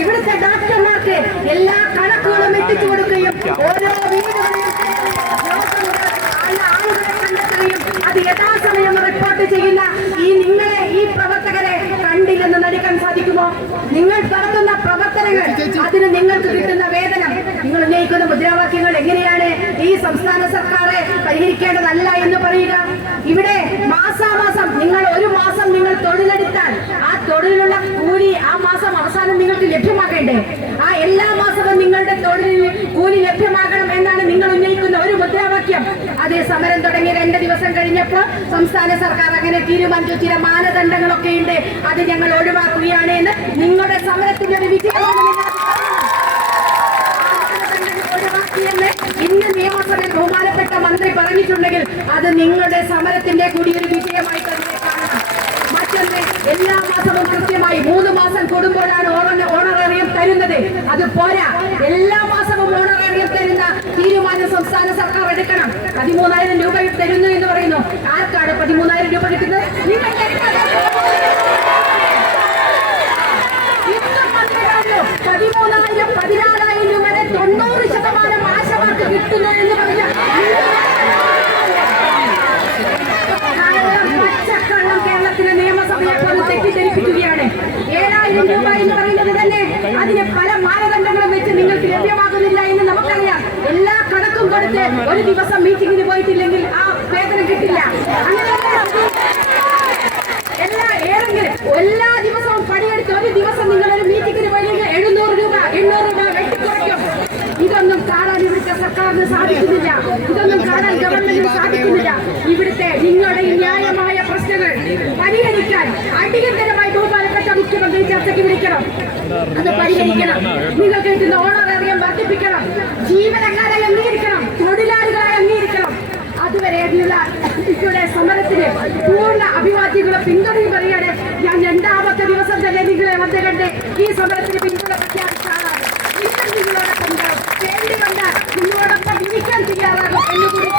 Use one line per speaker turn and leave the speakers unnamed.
ഇവിടുത്തെ ഡോക്ടർമാർക്ക് എല്ലാ കണക്കുകളും എത്തിച്ചു കൊടുക്കുകയും ഓരോ വീടുകളിലും അത് യഥാസമയം റിപ്പോർട്ട് ചെയ്യുന്ന ഈ നിങ്ങളെ ഈ പ്രവർത്തകരെ കണ്ടില്ലെന്ന് നടിക്കാൻ സാധിക്കുമോ? നിങ്ങൾ നടത്തുന്ന പ്രവർത്തനങ്ങൾ അതിന് നിങ്ങൾക്ക് കിട്ടുന്ന വേദന നിങ്ങൾ ഉന്നയിക്കുന്ന മുദ്രാവാക്യങ്ങൾ എങ്ങനെയാണ് ഈ സംസ്ഥാന സർക്കാരെ പരിഹരിക്കേണ്ടതല്ല എന്ന് പറയുക? ഇവിടെ മാസാമാസം നിങ്ങൾ ഒരു മാസം നിങ്ങൾ തൊഴിലെടുത്താൽ ലഭ്യമാക്കേണ്ടേ ആ എല്ലാ മാസവും നിങ്ങളുടെ തൊഴിലിന് കൂലി ലഭ്യമാകണം എന്നാണ് നിങ്ങൾ ഉന്നയിക്കുന്ന ഒരു മുദ്രാവാക്യം. അതേ സമരം തുടങ്ങി രണ്ട് ദിവസം കഴിഞ്ഞപ്പോൾ സംസ്ഥാന സർക്കാർ അങ്ങനെ തീരുമാനിച്ചു. ചില മാനദണ്ഡങ്ങളൊക്കെ ഉണ്ട്. അത് ഞങ്ങൾ ഒഴിവാക്കുകയാണ് എന്ന് നിങ്ങളുടെ സമരത്തിന്റെ ഒരു വിജയമാണ് ഇന്ന് നിയമസഭയിൽ ബഹുമാനപ്പെട്ട മന്ത്രി പറഞ്ഞിട്ടുണ്ടെങ്കിൽ അത് നിങ്ങളുടെ സമരത്തിന്റെ കൂടി ഒരു വിജയമായി തന്നെ കാണണം മറ്റൊന്ന് എല്ലാ മാസവും കൃത്യമായി മൂന്ന് മാസം കൂടുമ്പോഴാണ് ഓണ- ഓണറേറിയം തരുന്നത്. അത് പോരാ. എല്ലാ മാസവും ഓണറേറിയം തരുന്ന തീരുമാനം സംസ്ഥാന സർക്കാർ എടുക്കണം. പതിമൂന്നായിരം രൂപ തരുന്നു എന്ന് പറയുന്നു. ആർക്കാണ് പതിമൂന്നായിരം രൂപ കിട്ടുന്നത് നിങ്ങൾ ഇന്നും മന്ത്രി പറഞ്ഞു, പതിമൂന്നായിരം പതിനാലായിരം രൂപ വരെ തൊണ്ണൂറ് ശതമാനം ആശമാർക്ക് കിട്ടുന്നു എന്ന് പറഞ്ഞ കാരണം പച്ചക്കള്ളം കേരളത്തിലെ നിയമസഭയെ പോലും തെറ്റിദ്ധരിപ്പിക്കുകയാണ് രൂപ എന്ന് പറയുന്നത് തന്നെ അതിന് പല മാനദണ്ഡങ്ങളും വെച്ച് നിങ്ങൾക്ക് ലഭ്യമാകുന്നില്ല എന്ന് നമുക്കറിയാം. എല്ലാ കണക്കും കൊടുത്ത് ഒരു ദിവസം മീറ്റിംഗിന് പോയിട്ടില്ലെങ്കിൽ ആ വേതനം കിട്ടില്ല. അങ്ങനെയല്ല? എല്ലാ ഏതെങ്കിലും എല്ലാ ദിവസവും പണിയെടുത്ത് ഒരു ദിവസം നിങ്ങൾ ഒരു മീറ്റിംഗിന് പോയില്ലെങ്കിൽ എഴുന്നൂറ് രൂപ എണ്ണൂറ് രൂപ വെട്ടിക്കുറയ്ക്കും. ഇതൊന്നും കാണാൻ ഇവിടുത്തെ സർക്കാരിന് സാധിക്കുന്നില്ല. ഇതൊന്നും കാണാൻ ഗവൺമെന്റിന് സാധിക്കുന്നില്ല. ഇവിടുത്തെ നിങ്ങളുടെ ന്യായമായ പ്രശ്നങ്ങൾ പരിഹരിക്കാൻ മുഖ്യമന്ത്രി ചർച്ചയ്ക്ക് വിളിക്കണം. അത് പരിഹരിക്കണം. നിങ്ങൾക്ക് കിട്ടുന്ന ഓണറേറിയം വർദ്ധിപ്പിക്കണം. ജീവനക്കാരെ അംഗീകരിക്കണം. തൊഴിലാളികളെ അംഗീകരിക്കണം. അതുവരെയുള്ള ഇവിടെ സമരത്തിന് പൂർണ അഭിവാദ്യങ്ങളെ പിന്തുണയും പറയാണ് ഞാൻ രണ്ടാമത്തെ ദിവസം തന്നെ നിങ്ങളെ വന്നു കണ്ട് ഈ സമരത്തിന് പിന്തുണ പ്രഖ്യാപിച്ചാണ് നിങ്ങളോടൊപ്പം വേണ്ടി കണ്ട നിങ്ങളോടൊപ്പം ജീവിക്കാൻ തയ്യാറാകും എന്നുകൂടി